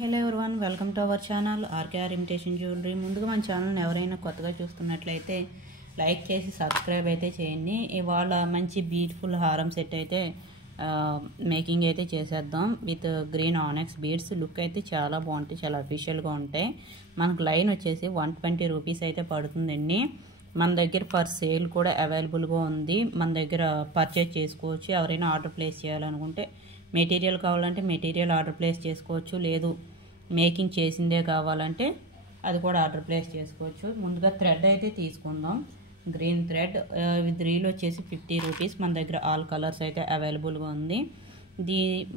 Hello everyone, welcome to our channel RKR imitation jewellery. ముందుగా మన ఛానల్ని ఎవరైనా కొత్తగా చూస్తున్నట్లయితే లైక్ చేసి సబ్స్క్రైబ్ అయితే చేయండి. ఇవాళ మంచి బ్యూటిఫుల్ హారం సెట్ అయితే మేకింగ్ అయితే చేసేద్దాం విత్ గ్రీన్ ఆనెక్స్ బీడ్స్. లుక్ అయితే చాలా బాగుంటాయి, చాలా అఫీషియల్గా ఉంటాయి. మనకు లైన్ వచ్చేసి 120 రూపీస్ అయితే పడుతుందండి. మన దగ్గర పర్ సేల్ కూడా అవైలబుల్గా ఉంది. మన దగ్గర పర్చేజ్ చేసుకోవచ్చు. ఎవరైనా ఆర్డర్ ప్లేస్ చేయాలనుకుంటే మెటీరియల్ కావాలంటే మెటీరియల్ ఆర్డర్ ప్లేస్ చేసుకోవచ్చు, లేదు మేకింగ్ చేసిందే కావాలంటే అది కూడా ఆర్డర్ ప్లేస్ చేసుకోవచ్చు. ముందుగా థ్రెడ్ అయితే తీసుకుందాం. గ్రీన్ థ్రెడ్ విత్ రీల్ వచ్చేసి 50 రూపీస్. మన దగ్గర ఆల్ కలర్స్ అయితే అవైలబుల్గా ఉంది.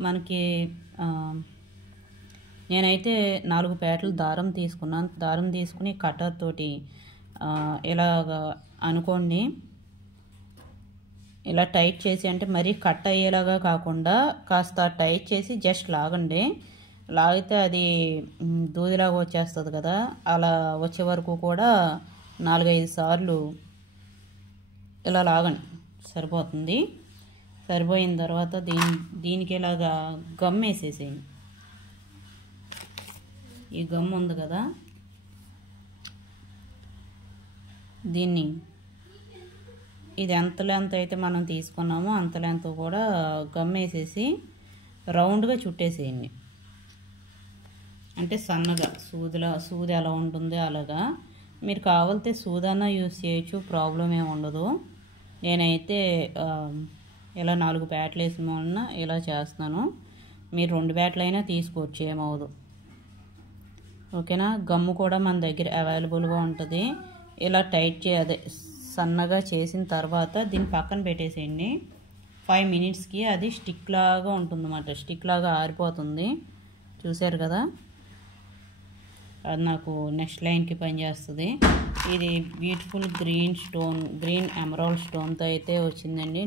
మనకి నేనైతే 4 పేటలు దారం తీసుకున్నాను. దారం తీసుకుని కటర్ తోటి ఇలాగ అనుకోండి, ఇలా టైట్ చేసి, అంటే మరీ కట్ అయ్యేలాగా కాకుండా కాస్త టైట్ చేసి జస్ట్ లాగండి. లాగితే అది దూదిలాగా వచ్చేస్తుంది కదా, అలా వచ్చే వరకు కూడా 4-5 సార్లు ఇలా లాగండి, సరిపోతుంది. సరిపోయిన తర్వాత దీనికి ఇలాగా గమ్ వేసేసేయండి. ఈ గమ్ ఉంది కదా, దీన్ని ఇది ఎంత లెంత్ అయితే మనం తీసుకున్నామో అంత లెంత్ కూడా గమ్ వేసేసి రౌండ్గా చుట్టేసేయండి. అంటే సన్నగా సూది ఎలా ఉంటుందో అలాగా. మీరు కావాలితే సూదన్నా యూస్ చేయొచ్చు, ప్రాబ్లం ఏమి ఉండదు. నేనైతే ఇలా 4 పేటలు వేసిన ఇలా చేస్తున్నాను. మీరు 2 పేటలు అయినా తీసుకోవచ్చు, ఏమవదు. ఓకేనా. గమ్ము కూడా మన దగ్గర అవైలబుల్గా ఉంటుంది. ఇలా టైట్ అదే సన్నగా చేసిన తర్వాత దీన్ని పక్కన పెట్టేసేయండి. 5 మినిట్స్కి అది స్టిక్ లాగా ఉంటుందన్నమాట. స్టిక్ లాగా ఆరిపోతుంది. చూసారు కదా, అది నాకు నెక్స్ట్ లైన్కి పనిచేస్తుంది. ఇది బ్యూటిఫుల్ గ్రీన్ ఎమరాల్డ్ స్టోన్తో అయితే వచ్చిందండి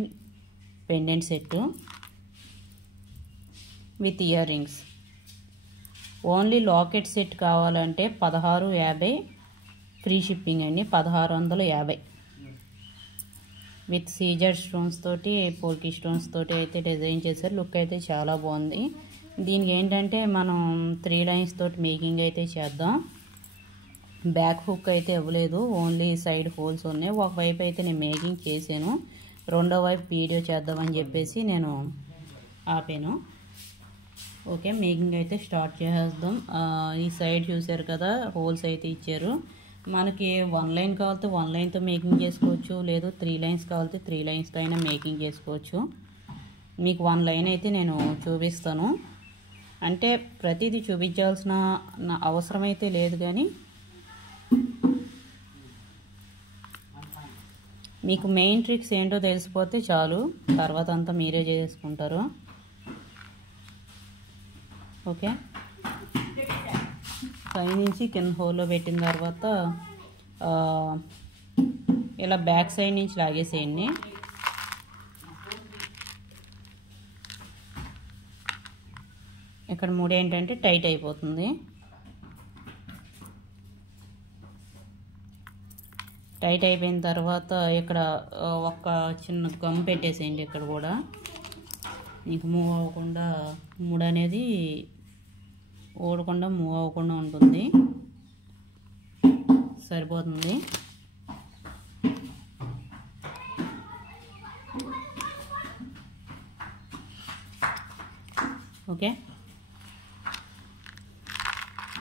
pendant set with ear rings. Only locket set కావాలంటే 1650 ఫ్రీ షిప్పింగ్ అండి. 1650 విత్ సీజర్ స్టోన్స్ తోటి, పోల్కి స్టోన్స్ తోటి అయితే డిజైన్ చేశారు. లుక్ అయితే చాలా బాగుంది. దీనికి ఏంటంటే మనం 3 లైన్స్ తోటి మేకింగ్ అయితే చేద్దాం. బ్యాక్ హుక్ అయితే ఇవ్వలేదు, ఓన్లీ సైడ్ హోల్స్ ఉన్నాయి. ఒకవైపు అయితే నేను మేకింగ్ చేశాను, రెండో వైపు వీడియో చేద్దామని చెప్పేసి నేను ఆపాను. ఓకే, మేకింగ్ అయితే స్టార్ట్ చేసేద్దాం. ఈ సైడ్ చూసారు కదా, హోల్స్ అయితే ఇచ్చారు. మనకి 1 లైన్ కావాలితే 1 లైన్తో మేకింగ్ చేసుకోవచ్చు, లేదు 3 లైన్స్ కావాలితే 3 లైన్స్తో అయినా మేకింగ్ చేసుకోవచ్చు. మీకు 1 లైన్ అయితే నేను చూపిస్తాను. అంటే ప్రతిదీ చూపించాల్సిన అవసరం అయితే లేదు, కానీ మీకు మెయిన్ ట్రిక్స్ ఏంటో తెలిసిపోతే చాలు, తర్వాత అంతా మీరే చేసుకుంటారు. ఓకే, పైనుంచి కింద హోల్లో పెట్టిన తర్వాత ఇలా బ్యాక్ సైడ్ నుంచి లాగేసేయండి. ఇక్కడ 3 ఏంటంటే టైట్ అయిపోతుంది. టైట్ అయిపోయిన తర్వాత ఇక్కడ ఒక చిన్న గమ్ పెట్టేసేయండి. ఇక్కడ కూడా మీకు మూవ్ అవ్వకుండా, ముడి అనేది ఓడకుండా మూవ్ అవ్వకుండా ఉంటుంది. సరిపోతుంది. ఓకే,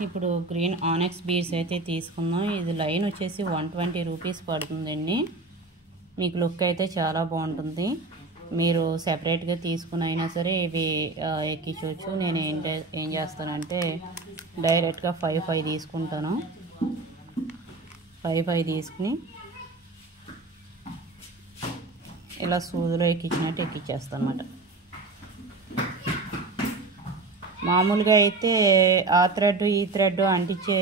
ఇప్పుడు గ్రీన్ ఆనెక్స్ బీడ్స్ అయితే తీసుకుందాం. ఇది లైన్ వచ్చేసి 120 రూపీస్ పడుతుందండి. మీకు లుక్ అయితే చాలా బాగుంటుంది. మీరు సెపరేట్గా తీసుకుని అయినా సరే ఇవి ఎక్కించవచ్చు. నేను ఏం చేస్తానంటే డైరెక్ట్గా 5 తీసుకుంటాను. 5 తీసుకుని ఇలా సూదిలో ఎక్కించినట్టు ఎక్కించేస్తాను అన్నమాట. మామూలుగా అయితే ఆ థ్రెడ్ ఈ థ్రెడ్ అంటించే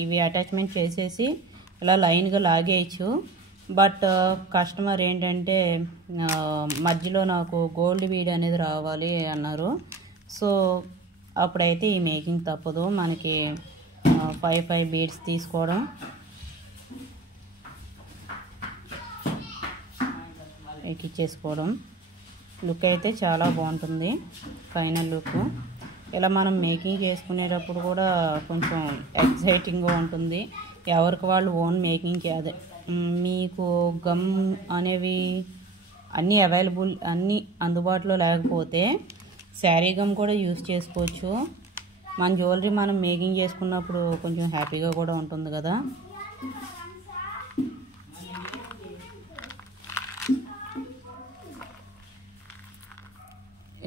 ఇవి అటాచ్మెంట్ చేసేసి ఇలా లైన్గా లాగేయచ్చు. బట్ కస్టమర్ ఏంటంటే మధ్యలో నాకు గోల్డ్ బీడ్ అనేది రావాలి అన్నారు. సో అప్పుడైతే ఈ మేకింగ్ తప్పదు. మనకి 5 బీడ్స్ తీసుకోవడం, ఎక్కించేసుకోవడం. లుక్ అయితే చాలా బాగుంటుంది ఫైనల్ లుక్. ఇలా మనం మేకింగ్ చేసుకునేటప్పుడు కూడా కొంచెం ఎక్సైటింగ్గా ఉంటుంది. ఎవరికి వాళ్ళు ఓన్ మేకింగ్కి అదే మీకు గమ్ అనేవి అన్నీ అవైలబుల్ అన్నీ అందుబాటులో లేకపోతే శారీ గమ్ కూడా యూస్ చేసుకోవచ్చు. మన జ్యువెలరీ మనం మేకింగ్ చేసుకున్నప్పుడు కొంచెం హ్యాపీగా కూడా ఉంటుంది కదా.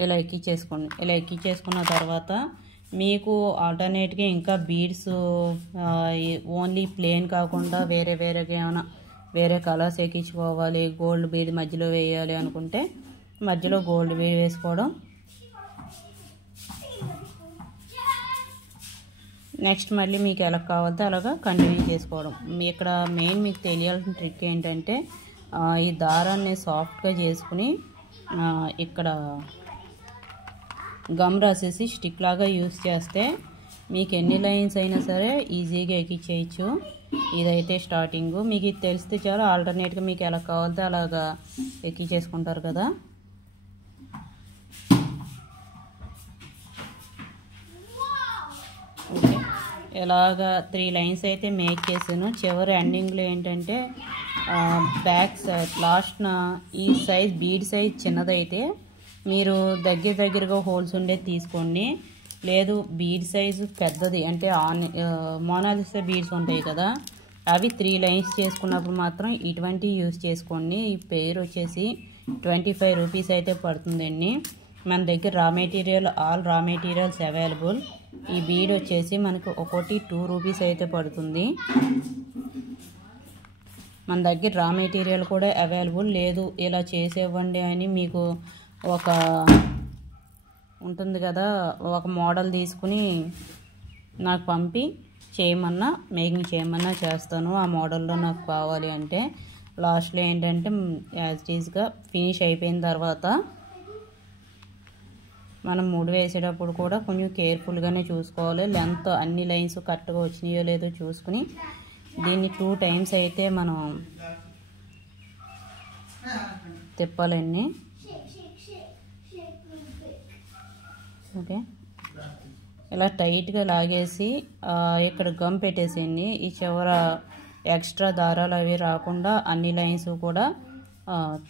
ఇలా ఎక్కించేసుకోండి. ఇలా ఎక్కించేసుకున్న తర్వాత మీకు ఆల్టర్నేట్గా ఇంకా బీడ్స్ ఓన్లీ ప్లెయిన్ కాకుండా వేరేగా ఏమైనా వేరే కలర్స్ ఎక్కించుకోవాలి, గోల్డ్ బీడ్ మధ్యలో వేయాలి అనుకుంటే మధ్యలో గోల్డ్ బీడ్ వేసుకోవడం. నెక్స్ట్ మళ్ళీ మీకు ఎలా కావాలంటే అలాగా కంటిన్యూ చేసుకోవడం. ఇక్కడ మెయిన్ మీకు తెలియాల్సిన ట్రిక్ ఏంటంటే ఈ దారాన్ని సాఫ్ట్గా చేసుకుని ఇక్కడ గమ్ రాసేసి స్టిక్ లాగా యూస్ చేస్తే మీకు ఎన్ని లైన్స్ అయినా సరే ఈజీగా ఎక్కించేయచ్చు. ఇదైతే స్టార్టింగ్. మీకు ఇది తెలిస్తే చాలు, ఆల్టర్నేట్గా మీకు ఎలా కావాలంటే అలాగా ఎక్కించేసుకుంటారు కదా. ఓకే, ఇలాగా 3 లైన్స్ అయితే మేక్ చేశాను. చివరి ఎండింగ్లో ఏంటంటే బ్యాక్ సైడ్ లాస్ట్న ఈ సైజ్ బీడ్ సైజ్ చిన్నదైతే మీరు దగ్గరగా హోల్స్ ఉండేది తీసుకోండి. లేదు బీడ్ సైజు పెద్దది అంటే మోనాలిసా బీడ్స్ ఉంటాయి కదా, అవి 3 లైన్స్ చేసుకున్నప్పుడు మాత్రం ఇటువంటి యూస్ చేసుకోండి. ఈ పేరు వచ్చేసి 25 రూపీస్ అయితే పడుతుందండి. మన దగ్గర ఆల్ రా మెటీరియల్స్ అవైలబుల్. ఈ బీడ్ వచ్చేసి మనకు ఒకటి 2 రూపీస్ అయితే పడుతుంది. మన దగ్గర రా మెటీరియల్ కూడా అవైలబుల్. లేదు ఇలా చేసేవ్వండి అని మీకు ఒక ఉంటుంది కదా, ఒక మోడల్ తీసుకుని నాకు పంపి చేయమన్నా మేకింగ్ చేయమన్నా చేస్తాను. ఆ మోడల్లో నాకు కావాలి అంటే లాస్ట్లో ఏంటంటే యాజ్ ఇట్ ఈజ్గా ఫినిష్ అయిపోయిన తర్వాత మనం ముడి వేసేటప్పుడు కూడా కొంచెం కేర్ఫుల్గానే చూసుకోవాలి. లెంత్ అన్ని లైన్స్ కరెక్ట్గా వచ్చినాయో లేదో చూసుకుని దీన్ని 2 టైమ్స్ అయితే మనం తిప్పాలండి. ఓకే, ఇలా టైట్గా లాగేసి ఇక్కడ గమ్ పెట్టేసేయండి. ఈ చివర ఎక్స్ట్రా దారాలు అవి రాకుండా అన్ని లైన్స్ కూడా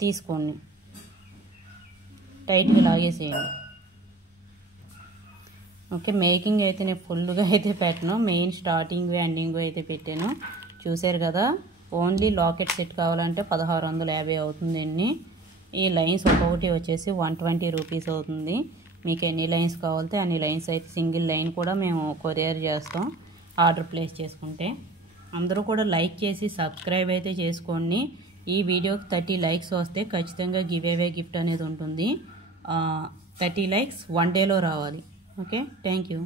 తీసుకోండి, టైట్గా లాగేసేయండి. ఓకే, మేకింగ్ అయితే నేను ఫుల్గా అయితే పెట్టను, మెయిన్ స్టార్టింగ్ ఎండింగ్ అయితే పెట్టాను. చూసారు కదా, ఓన్లీ లాకెట్ సెట్ కావాలంటే 1650 అవుతుందండి. ఈ లైన్స్ ఒక్కొక్కటి వచ్చేసి 120 రూపీస్ అవుతుంది. మీకు ఎన్ని లైన్స్ కావాలంటే అన్ని లైన్స్ అయితే సింగిల్ లైన్ కూడా మేము కొరియర్ చేస్తాం ఆర్డర్ ప్లేస్ చేసుకుంటే. అందరూ కూడా లైక్ చేసి సబ్స్క్రైబ్ అయితే చేసుకోండి. ఈ వీడియోకి 30 లైక్స్ వస్తే ఖచ్చితంగా గివ్ అవే గిఫ్ట్ అనేది ఉంటుంది. 30 లైక్స్ 1 డేలో రావాలి. Okay, thank you.